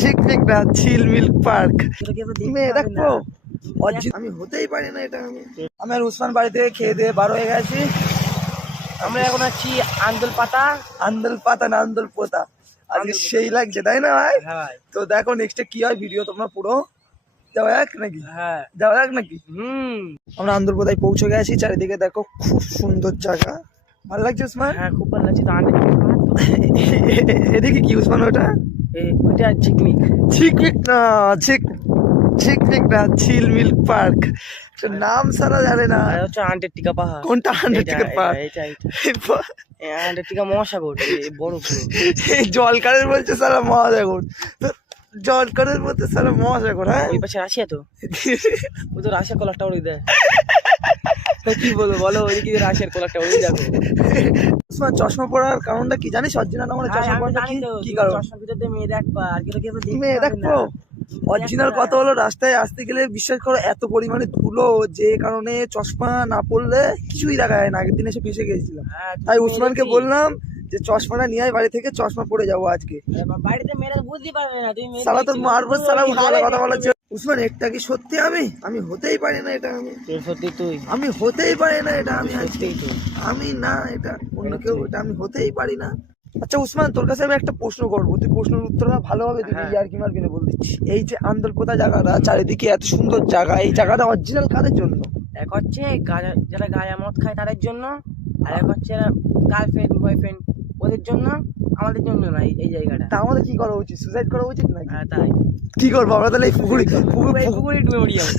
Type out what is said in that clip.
ঠিক ঠিক না, চিল মিল্ক পার্ক। দেখো আমি হতেই পারি না এটা। আমি আর উসমান বাড়ি থেকে খেয়ে দিয়ে বার হয়ে গেছি। আমরা এখন আছি আন্দোল পাতা না আন্দোল পোতা। আজকে সেই লাগছে তাই না ভাই? হ্যাঁ ভাই। তো দেখো নেক্সটে কি হয়, ভিডিও তোমরা পুরো দেওয়া যাক নাকি? হ্যাঁ দেওয়া যাক নাকি? আমরা আন্দোল পোতায় পৌঁছে গেছি। চারিদিকে দেখো খুব সুন্দর জায়গা, ভালো লাগছে উসমান? হ্যাঁ খুব ভালো লাগছে। তো এদিকে কি উসমান? ওটা ওইটা ঝিকমিক না, ঝিকমিক না, চিল মিল্ক পার্ক। নাম সারা জানে না। হচ্ছে আন্টার্কটিকা পাহাড়। কোনটা আন্টার্কটিকা পার্ক? আন্টার্কটিকা মহাসাগর বড় পুরো। জলকারের বলছে সারা মহাসাগর, তো জলকারের মধ্যে সারা মহাসাগর। হ্যাঁ ওই পাশে রাশিয়া, তো ওই তো রাশিয়া কলারটা ওই দেয়। কি বলবো বলো, ওই কি রাশিয়ার কলারটা ওই দেখো। উসমান চশমা পরার কারণটা কি জানিস? অরিজিনাল আমার চশমা পরাটা কি কারণ? চশমার ভিতর দিয়ে মেয়ে দেখবা, আর মেয়ে দেখবো। অরিজিনাল কথা হলো, রাস্তায় আসতে গেলে বিশ্বাস করো এত পরিমাণে ধুলো, যে কারণে চশমা না পরলে কিছুই দেখা যায় না। আগের দিন এসে ফেসে গেছিলাম, তাই উসমানকে বললাম যে চশমাটা নিয়ে আয় বাড়ি থেকে, চশমা পরে যাবো আজকে। বাড়িতে মেয়েরা বুঝতে পারবে না, তুমি সালা তোর মারবো সালা, ভালো কথা বলা। উসমান একটা কি সত্যি? আমি হতেই পারি না এটা। সত্যি আমি হতেই পারি না এটা। সত্যি আমি না, এটা অন্য কেউ, এটা আমি হতেই পারি না। আচ্ছা উসমান, তোর কাছে আমি একটা প্রশ্ন করবো, তুই প্রশ্নের উত্তরটা ভালোভাবে দিবি। আর কি মারবি না বল দিচ্ছি। এই যে আন্দোলপোতা জায়গাটা, চারিদিকে এত সুন্দর জায়গা, এই জায়গাটা অরিজিনাল কাদের জন্য? এক হচ্ছে যারা গাঁজা মদ খায় তাদের জন্য, আর এক হচ্ছে গার্লফ্রেন্ড বয়ফ্রেন্ড ওদের জন্য, আমাদের জন্য না এই জায়গাটা। তা আমাদের কি করা উচিত? সুসাইড করা উচিত নাকি? তাই কি করবো আমরা তাহলে? এই পুকুরে ডুবে মরি যাবো।